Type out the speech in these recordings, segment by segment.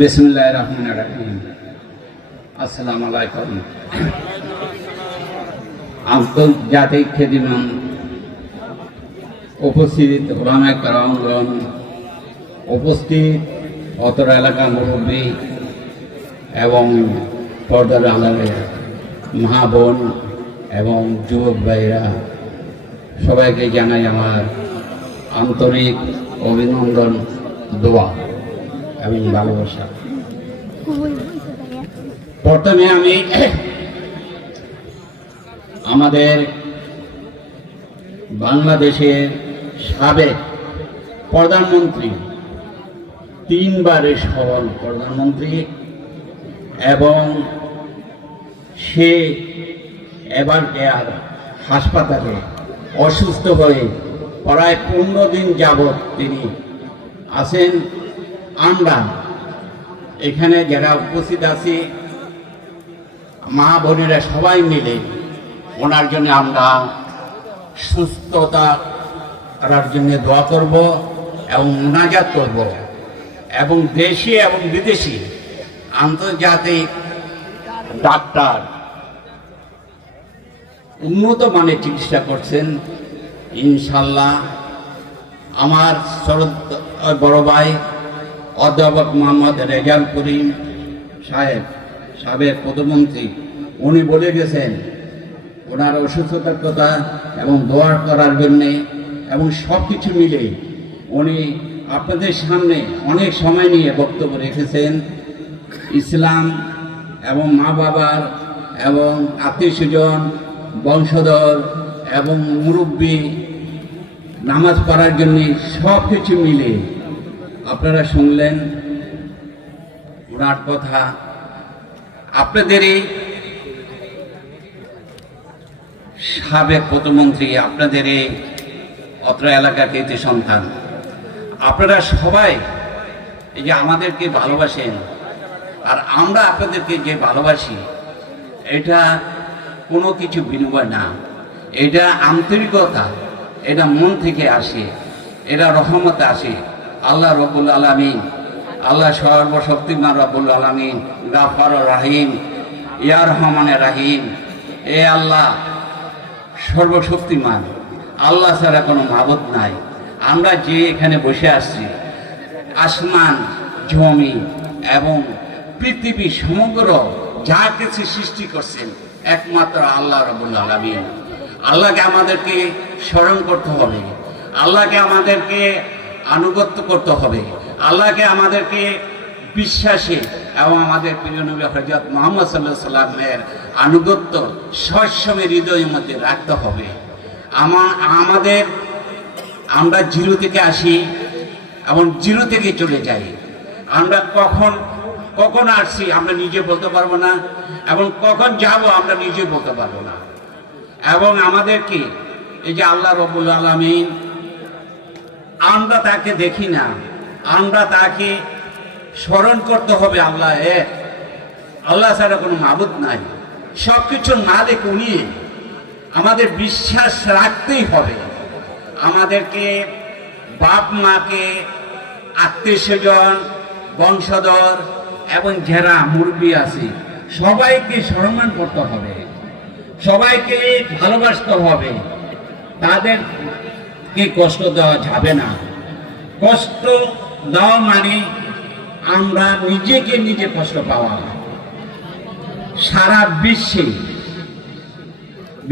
বিসমিল্লাহির রহমানির রহিম। আসসালামু আলাইকুম। আন্তর্জাতিক খ্যাতিমান উপস্থিত ওলামায়ে কেরামগণ, উপস্থিত অত্র এলাকার মুরব্বী এবং পর্দার আড়ালের মা বোন এবং যুবক ভাইরা, সবাইকে জানাই আমার আন্তরিক অভিনন্দন, দোয়া এবং ভালোবাসা। প্রথমে আমি আমাদের বাংলাদেশের সাবেক প্রধানমন্ত্রী, 3 বারের সফল প্রধানমন্ত্রী, এবং সে এবার হাসপাতালে অসুস্থ হয়ে প্রায় 15 দিন যাবৎ তিনি আছেন। আমরা এখানে যারা উপস্থিত আছি মা বোনেরা সবাই মিলে ওনার জন্য আমরা সুস্থতা করার জন্য দোয়া করব এবং মুনাজাত করব, এবং দেশি এবং বিদেশি আন্তর্জাতিক ডাক্তার উন্নত মানের চিকিৎসা করছেন। ইনশাল্লাহ আমার বড় ভাই অধ্যাপক মোহাম্মদ রেজাউল করিম সাহেব, সাবেক প্রধানমন্ত্রী, উনি বলে গেছেন ওনার অসুস্থতার কথা এবং দোয়া করার জন্যে, এবং সব কিছু মিলে উনি আপনাদের সামনে অনেক সময় নিয়ে বক্তব্য রেখেছেন। ইসলাম এবং মা বাবার এবং আত্মীয় স্বজন, বংশধর এবং মুরব্বী, নামাজ পড়ার জন্য সব কিছু মিলে আপনারা শুনলেন ওনার কথা। আপনাদেরই সাবেক প্রধানমন্ত্রী, আপনাদের এই অত্র এলাকার কৃতি সন্তান, আপনারা সবাই এই যে আমাদেরকে ভালোবাসেন আর আমরা আপনাদেরকে যে ভালোবাসি, এটা কোনো কিছু বিনিময় না, এটা আন্তরিকতা, এটা মন থেকে আসে, এটা রহমতে আসে। আল্লাহ রব্বুল আলামিন, আল্লাহ সর্বশক্তিমান রব্বুল আলামিন, গাফফার রাহিম, ইয়া রহমানের রাহিম, এ আল্লাহ সর্বশক্তিমান, আল্লাহ ছাড়া কোনো মাবুদ নাই। আমরা যে এখানে বসে আসছি, আসমান জমি এবং পৃথিবী সমগ্র যা কিছু সৃষ্টি করছেন একমাত্র আল্লাহ রব্বুল আলামিন। আল্লাহকে আমাদেরকে স্মরণ করতে হবে, আল্লাহকে আমাদেরকে আনুগত্য করতে হবে, আল্লাহকে আমাদেরকে বিশ্বাসে এবং আমাদের প্রিয় নবী হযরত মুহাম্মদ সাল্লাল্লাহু আলাইহি ওয়াসাল্লামের আনুগত্য সবসময় হৃদয়ের মধ্যে রাখতে হবে। আমাদের আমরা জিরো থেকে আসি এবং জিরো থেকে চলে যাই। আমরা কখন আসছি আমরা নিজে বলতে পারবো না, এবং কখন যাব আমরা নিজে বলতে পারবো না। এবং আমাদেরকে এই যে আল্লাহ রব্বুল আলামিন, আমরা তাকে দেখি না, আমরা তাকে স্মরণ করতে হবে। আল্লাহ এক, আল্লাহ ছাড়া কোনো মাবুদ নাই। সব কিছু না দেখে উনি, আমাদের বিশ্বাস রাখতেই হবে। আমাদেরকে বাপ মাকে, আত্মীয় স্বজন, বংশধর এবং যারা মুরব্বী আছে সবাইকে সম্মান করতে হবে, সবাইকে ভালোবাসতে হবে। তাদেরকে কষ্ট দেওয়া যাবে না। কষ্ট দেওয়া মানে আমরা নিজেকে নিজে কষ্ট পাওয়া। সারা বিশ্বে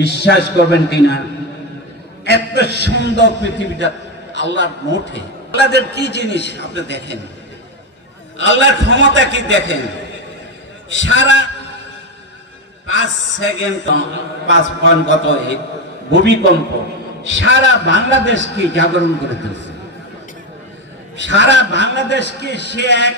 বিশ্বাস করবেন কিনা, এত সুন্দর পৃথিবীটা আল্লাহর মোঠে। আল্লাহদের কি জিনিস আপনি দেখেন, আল্লাহর ক্ষমতা কি দেখেন। সারা 5 সেকেন্ড 5 পয়েন্ট কত ভূমিকম্প সারা বাংলাদেশকে জাগরণ করে দিয়েছে। সারা বাংলাদেশকে সে 1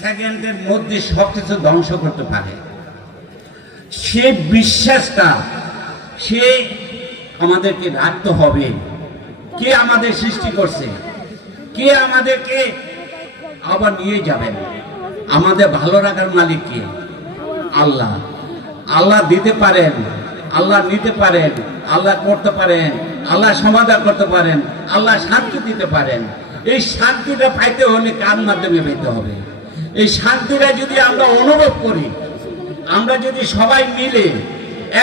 সেকেন্ডের মধ্যে সবকিছু ধ্বংস করতে পারে। সে বিশ্বাসটা সে আমাদেরকে রাখতে হবে। কে আমাদের সৃষ্টি করছে, কে আমাদেরকে আবার নিয়ে যাবেন, আমাদের ভালো রাখার মালিক কে? আল্লাহ। আল্লাহ দিতে পারেন, আল্লাহ নিতে পারেন, আল্লাহ করতে পারেন, আল্লাহ সমাধান করতে পারেন, আল্লাহ শান্তি দিতে পারেন। এই শান্তিটা পাইতে হলে কার মাধ্যমে পেতে হবে? এই শান্তিটা যদি আমরা অনুভব করি, আমরা যদি সবাই মিলে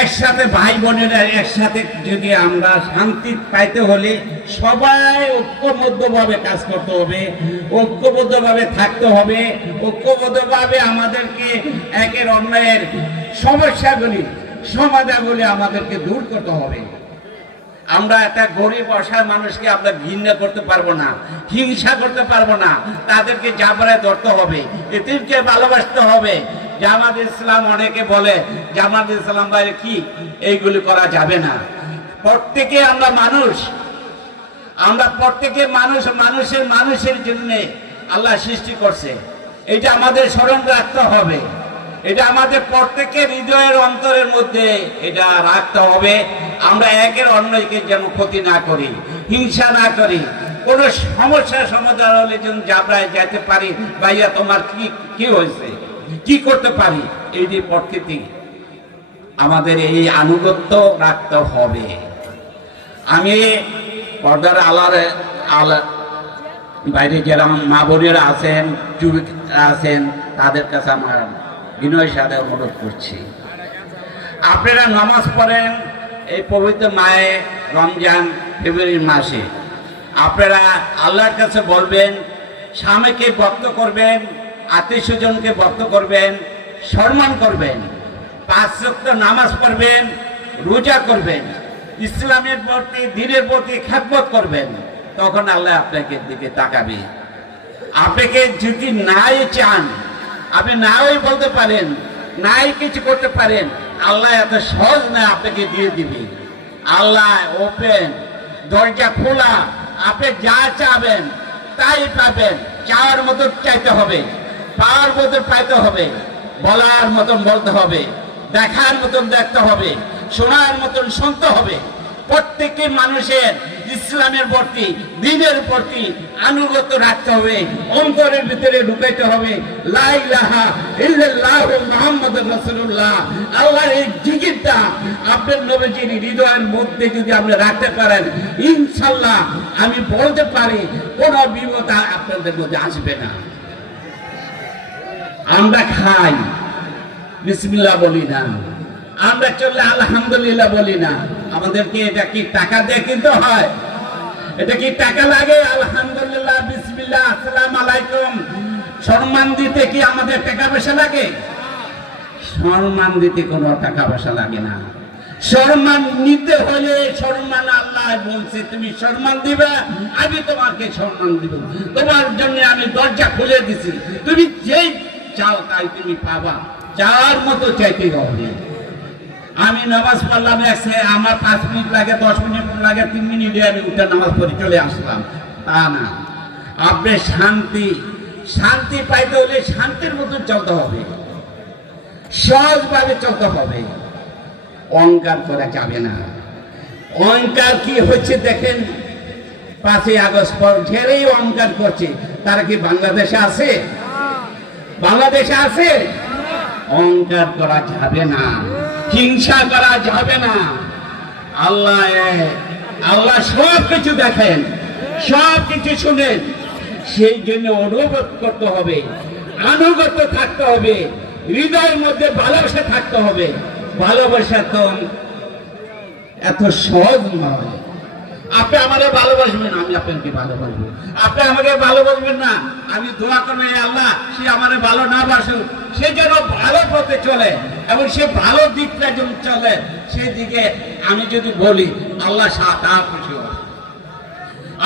একসাথে ভাই বোনেরা একসাথে যদি আমরা শান্তি পাইতে হলে সবাই ঐক্যবদ্ধভাবে কাজ করতে হবে, ঐক্যবদ্ধভাবে থাকতে হবে, ঐক্যবদ্ধভাবে আমাদেরকে একের অন্যের সমস্যাগুলি সমাধানগুলি আমাদেরকে দূর করতে হবে। আমরা একটা গরিব অসহায় মানুষকে আমরা ঘৃণা করতে পারবো না, হিংসা করতে পারবো না, তাদেরকে জাবরায় ধরতে হবে, এদেরকে ভালোবাসতে হবে। জামাত ইসলাম অনেকে বলে জামাত ইসলাম বাইরে কি এইগুলি করা যাবে না। প্রত্যেকে আমরা মানুষ, আমরা প্রত্যেকে মানুষ, মানুষের জন্য আল্লাহ সৃষ্টি করছে, এটা আমাদের স্মরণ রাখতে হবে। এটা আমাদের প্রত্যেকের হৃদয়ের অন্তরের মধ্যে এটা রাখতে হবে। আমরা একের অন্যকে যেন ক্ষতি না করি, হিংসা না করি। কোনো সমস্যার সমাধান হলে যেন জাবরায় যেতে পারি, ভাইয়া তোমার কি হয়েছে, কি করতে পারি, এই যে প্রকৃতি আমাদের এই আনুগত্য রাখতে হবে। আমি পর্দার আলা বাইরে যারা মা বোনেরা আছেন, যুবকরা আছেন, তাদের কাছে আমার বিনয়ের সাথে অনুরোধ করছি, আপনারা নামাজ পড়েন এই পবিত্র মায়ে রমজান ফেব্রুয়ারির মাসে। আপনারা আল্লাহর কাছে বলবেন, স্বামীকে ভক্ত করবেন, আত্মীয় স্বজনকে ভক্ত করবেন, সম্মান করবেন, 5 ওয়াক্ত নামাজ পড়বেন, রোজা করবেন, ইসলামের প্রতি দ্বীনের প্রতি খেদমত করবেন। তখন আল্লাহ আপনাকে দিকে তাকাবে। আপনাকে যদি নাই চান, আপনি নাই বলতে পারেন, নাই কিছু করতে পারেন, আল্লাহ এত সহজ না আপনাকে দিয়ে দিবে। আল্লাহ ওপেন, দরজা খোলা, আপনি যা চাবেন তাই পাবেন। চাওয়ার মতো চাইতে হবে, পাওয়ার মতো পাইতে হবে, বলার মতন বলতে হবে, দেখার মতন দেখতে হবে, শোনার মতন শুনতে হবে। প্রত্যেকটি মানুষের ইসলামের প্রতি দ্বীনের প্রতি আনুগত্য রাখতে হবে, অন্তরের ভিতরে ঢুকাইতে হবে লা ইলাহা ইল্লাল্লাহু মুহাম্মাদুর রাসূলুল্লাহ। আল্লাহর এই জিকিরটা আপনার নবীজির হৃদয়ের মধ্যে যদি আপনি রাখতে পারেন, ইনশাআল্লাহ আমি বলতে পারি কোনো বিপদ আপনাদের মধ্যে আসবে না। আমরা খাই বিসমিল্লাহ বলি না, আমরা চললে আলহামদুলিল্লাহ বলি না। আমাদেরকে এটা কি টাকা দিয়ে কিনতে হয়? এটা কি টাকা লাগে? আলহামদুলিল্লাহ, বিসমিল্লাহ, আসসালামু আলাইকুম সম্মান দিতে কি আমাদের টাকা পয়সা লাগে? সম্মান দিতে কোনো টাকা পয়সা লাগে না। সম্মান নিতে হলে সম্মান আল্লাহ বলছে, তুমি সম্মান দিবে, আমি তোমাকে সম্মান দিব, তোমার জন্য আমি দরজা খুলে দিছি, তুমি যেই চাও তাই তুমি পাবা, যার মতো চাইতে হবে। আমি নামাজ পড়লাম, আমার 5 মিনিট লাগে, 10 মিনিট লাগে, 3 মিনিটে আমি উঠে নামাজ পড়ে চলে আসলাম, তা না। আপনি শান্তি পাইতে হলে শান্তির মতো চলতে হবে, সহজভাবে চলতে হবে, অহংকার করা যাবে না। অহংকার কি হচ্ছে দেখেন, 5ই আগস্ট পর ঢেরেই অহংকার করছে, তারা কি বাংলাদেশে আছে? বাংলাদেশে আছে? অহংকার করা যাবে না, হিংসা করা যাবে না। আল্লাহ সব কিছু দেখেন, সব কিছু শুনেন। সেই জন্য অনুভব করতে হবে, আনুগত্য থাকতে হবে, হৃদয়ের মধ্যে ভালোবাসা থাকতে হবে। ভালোবাসা তো এত সহজ নয়। আপনি আমাকে ভালোবাসবেন, আমি আপনাকে ভালোবাসবো। আপনি আমাকে ভালোবাসবেন না, আমি দোয়া করবো আল্লাহ সে আমাকে ভালো না বাসুক, সে যেন ভালো পথে চলে এবং সে ভালো দিকটা যেন চলে, সেই দিকে আমি যদি বলি আল্লাহ তা খুশি হবে।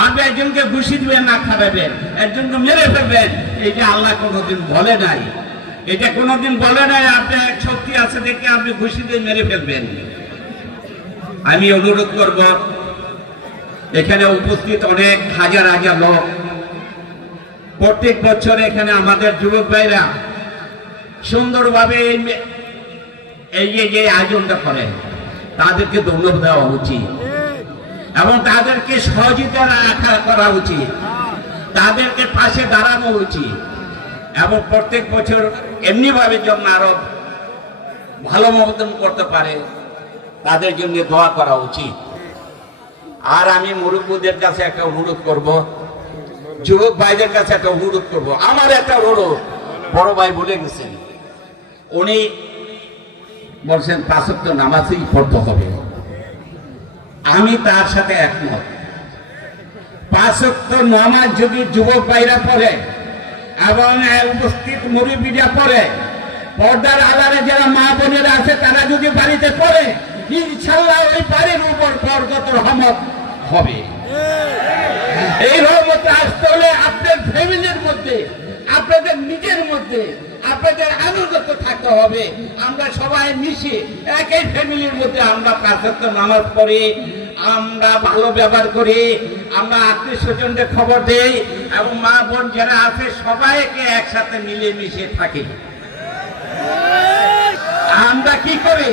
আপনি একজনকে ঘুষি দিবেন না, খারাপেন, একজনকে মেরে ফেলবেন, এটা আল্লাহ কোনোদিন বলে নাই, এটা কোনোদিন বলে নাই। আপনার এক শক্তি আছে দেখে আপনি ঘুষি দিয়ে মেরে ফেলবেন। আমি অনুরোধ করব, এখানে উপস্থিত অনেক হাজার হাজার লোক, প্রত্যেক বছর এখানে আমাদের যুবক ভাইরা সুন্দরভাবে এই যে আয়োজনটা করে, তাদেরকে ধন্যবাদ দেওয়া উচিত এবং তাদেরকে সহযোগিতা করা উচিত, তাদেরকে পাশে দাঁড়ানো উচিত এবং প্রত্যেক বছর এমনিভাবে জন্য আরো ভালো মতন করতে পারে তাদের জন্য দোয়া করা উচিত। আর আমি মুরব্বীদের কাছে একটা অনুরোধ করব, যুবক ভাইদের কাছে একটা অনুরোধ করব। আমার একটা অনুরোধ, বড় ভাই বলে গেছেন, উনি বলছেন 5 ওয়াক্ত নামাজই পড়তে হবে। আমি তার সাথে একমত। 5 ওয়াক্ত নামাজ যদি যুবক ভাইরা পড়ে এবং উপস্থিত মুরব্বীরা পড়ে, পর্দার আড়ালে যারা মা বোনেরা আছে তারা যদি বাড়িতে পড়ে, ইনশাআল্লাহ ওই বাড়ির উপর বরকত রহমত হবে। এই রহমত আসতে হলে আপনার ফ্যামিলির মধ্যে, আপনাদের নিজের মধ্যে আপনাদের আনুগত্য থাকতে হবে। আমরা সবাই মিশে একই ফ্যামিলির মধ্যে আমরা 5 ওয়াক্ত নামাজ পড়ি, আমরা ভালো ব্যবহার করি, আমরা আত্মীয় স্বজনদের খবর দেই এবং মা বোন যারা আছে সবাইকে একসাথে মিলে মিশে থাকি। আমরা কি করি,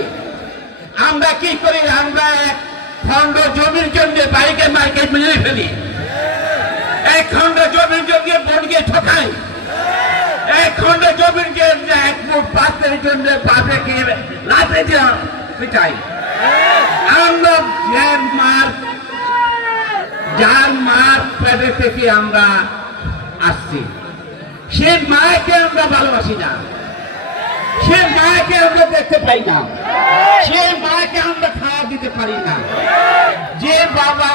আমরা এক খণ্ড জমির জন্য বাইকে মাইকে মিলে ফেলি, এক খণ্ড জমির জন্য বোনকে ঠকাই, এক খণ্ড জমির জন্য এক মুঠ পাত্রের জন্য বাপেকে লাঠি দিয়ে পিটাই। আমরা যার মার পেটে থেকে আমরা আসছি, সে মাকে আমরা ভালোবাসি না, সে মাকে আমরা দেখতে পাই না, সে মাকে আমরা খাওয়া দিতে পারি না। যে বাবা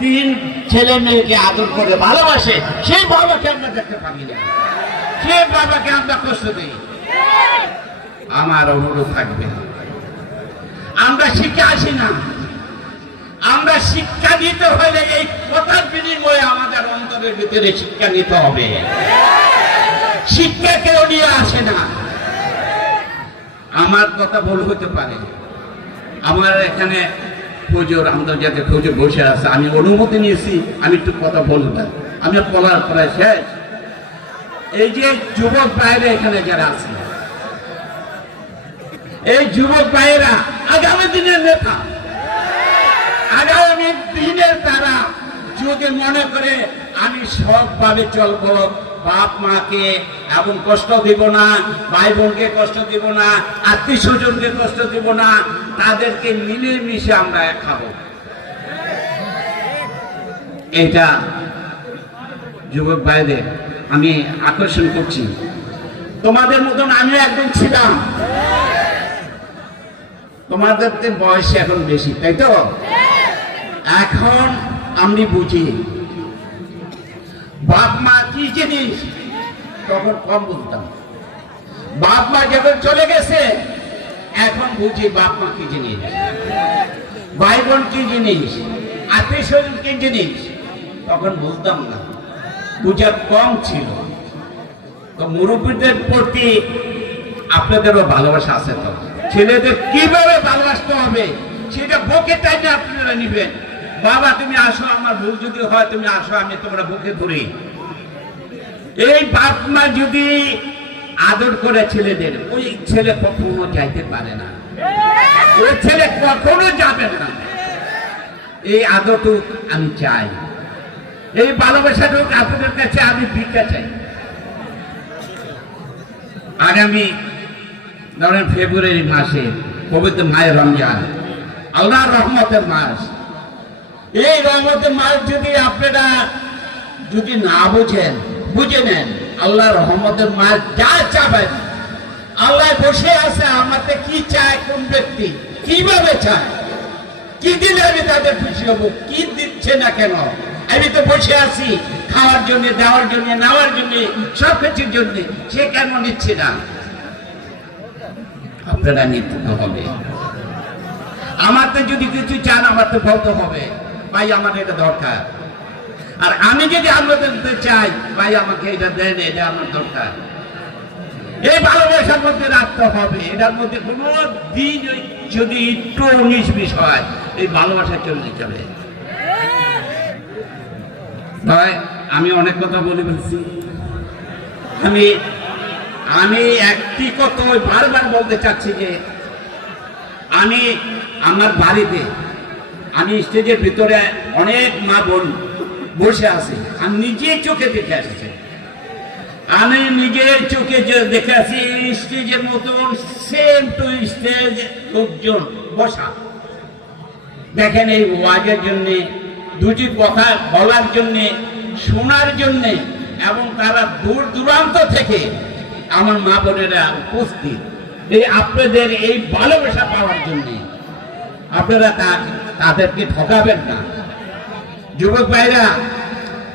3 ছেলে মেয়েকে আদর করে ভালোবাসে, সেই বাবাকে আমরা দেখতে পারি না, সে বাবাকে আমরা কষ্ট দিই। আমার অনুরোধ থাকবে, আমরা শিক্ষা আসি না, আমরা শিক্ষা নিতে হলে এই কথার বিনিময়ে আমাদের অন্তরের ভিতরে শিক্ষা নিতে হবে। শিক্ষা কেউ নিয়ে আসে না। আমার কথা ভুল হতে পারে, আমার এখানে হুজুর আন্তর্জাতিক হুজুর বসে আছে, আমি অনুমতি নিয়েছি, আমি একটু কথা বলবো। আমি বলার পরে শেষ। এই যে যুবক ভাইরা এখানে যারা আছে, এই যুবক ভাইয়েরা আগামী দিনের নেতা, আগামী দিনের তারা যদি মনে করে আমি সবভাবে চলবো, বাপ মাকে এবং কষ্ট দিব না, ভাই বোনকে কষ্ট দিব না, আত্মীয় স্বজনকে কষ্ট দিব না, তাদেরকে মিলে মিশে আমরা খাবো, এটা যুবক ভাইদের আমি আকর্ষণ করছি। তোমাদের মতন আমিও একদিন ছিলাম, তোমাদের বয়সে এখন বেশি, তাই তো? এখন আমি বুঝি বাপ মা কি জিনিস, তখন কম বুঝতাম। বাপ মা যখন চলে গেছে এখন বুঝি বাপ মা কি জিনিস, ভাই বোন কি জিনিস, আত্মীয় স্বজন কি জিনিস, তখন বুঝতাম না, বুঝার কম ছিল। তো মুরব্বীদের প্রতি আপনাদেরও ভালোবাসা আছে, তো ছেলেদের কিভাবে ভালোবাসতে হবে সেটা বুকে টাইমে আপনারা নিবেন। বাবা তুমি আসো, আমার ভুল যদি হয় তুমি আসো, আমি তোমরা বুকে ধরি। এই বাপ মা যদি আদর করে ছেলেদের, ওই ছেলে কখনো যাইতে পারে না, ওই ছেলে কখনো যাবে না। এই আদরটুক আমি চাই, এই ভালোবাসাটুক আপনাদের কাছে আমি ভিক্ষা চাই। আগামী ধরেন ফেব্রুয়ারি মাসে পবিত্র মায়ের রমজান, আল্লাহর রহমতের মাস। এই রহমতের মাস যদি আপনারা যদি না বুঝেন, বুঝে নেন, আল্লাহর রহমতের মাস যা চাবেন, আল্লাহ বসে আছে আমাদের কি চায়, কোন ব্যক্তি কিভাবে চায়, কি দিলে আমি তাদের খুশি হবো, কি দিচ্ছে না কেন। আমি তো বসে আছি খাওয়ার জন্য, দেওয়ার জন্য, নেওয়ার জন্য, সব কিছুর জন্য, সে কেন নিচ্ছে না? আপনারা নিতে হবে। আমার তো যদি কিছু চান আমার তো বলতে হবে, ভাই আমার এটা দরকার। আর আমি যদি আপনাদের চাই, ভাই আমাকে এটা দেন, এটা আমার দরকার। এই ভালোবাসার মধ্যে রাখতে হবে, এটার মধ্যে কোনো দিন যদি একটু 19-20 হয়, এই ভালোবাসা চলে চলে। ভাই আমি অনেক কথা বলে ফেলছি, আমি একটি কথা বারবার বলতে চাচ্ছি যে আমি আমার বাড়িতে, আমি স্টেজের ভিতরে অনেক মা বোন বসে আছে, আমি নিজের চোখে দেখে আসছি, আমি নিজের চোখে দেখে আছি স্টেজের মতন সেম টু স্টেজ লোকজন বসা। দেখেন এই ওয়াজের জন্যে দুটি কথা বলার জন্যে, শোনার জন্যে, এবং তারা দূর দূরান্ত থেকে আমার মা বোনেরা উপস্থিত এই আপনাদের এই ভালোবাসা পাওয়ার জন্যে। আপনারা তাদেরকে ঠকাবেন না। যুবক ভাইরা,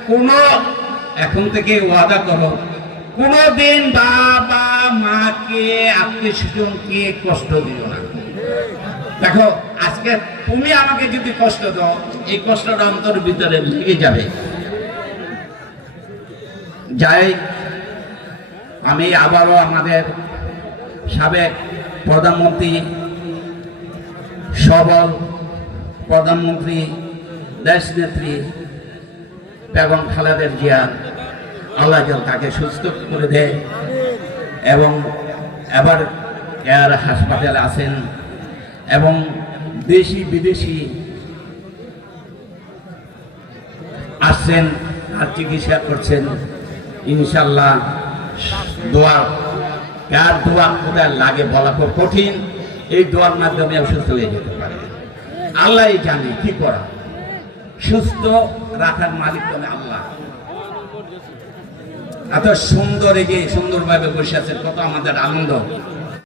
কোনো এখন থেকে ওয়াদা করো, কোনোদিন বাবা মাকে আত্মীয় স্বজনকে কষ্ট দিও না। দেখো, আজকে তুমি আমাকে যদি কষ্ট দাও, এই কষ্টটা অন্তরের ভিতরে লেগে যাবে। যাই, আমি আবারও আমাদের সাবেক প্রধানমন্ত্রী, সবল প্রধানমন্ত্রী, দেশনেত্রী বেগম খালেদা জিয়া, আল্লাহ যেন তাকে সুস্থ করে দেয়, এবং এবার এর হাসপাতালে আছেন, এবং দেশি বিদেশি আসছেন আর চিকিৎসা করছেন। ইনশাল্লাহ দোয়া, কার দোয়া কোথায় লাগে বলা খুব কঠিন। এই দোয়ার মাধ্যমে অসুস্থ হয়ে যেতে পারে, আল্লাহ জানে কি করা। সুস্থ রাখার মালিক তুমি আল্লাহ। এত সুন্দর, এই যে সুন্দরভাবে বসে আছেন, কত আমাদের আনন্দ।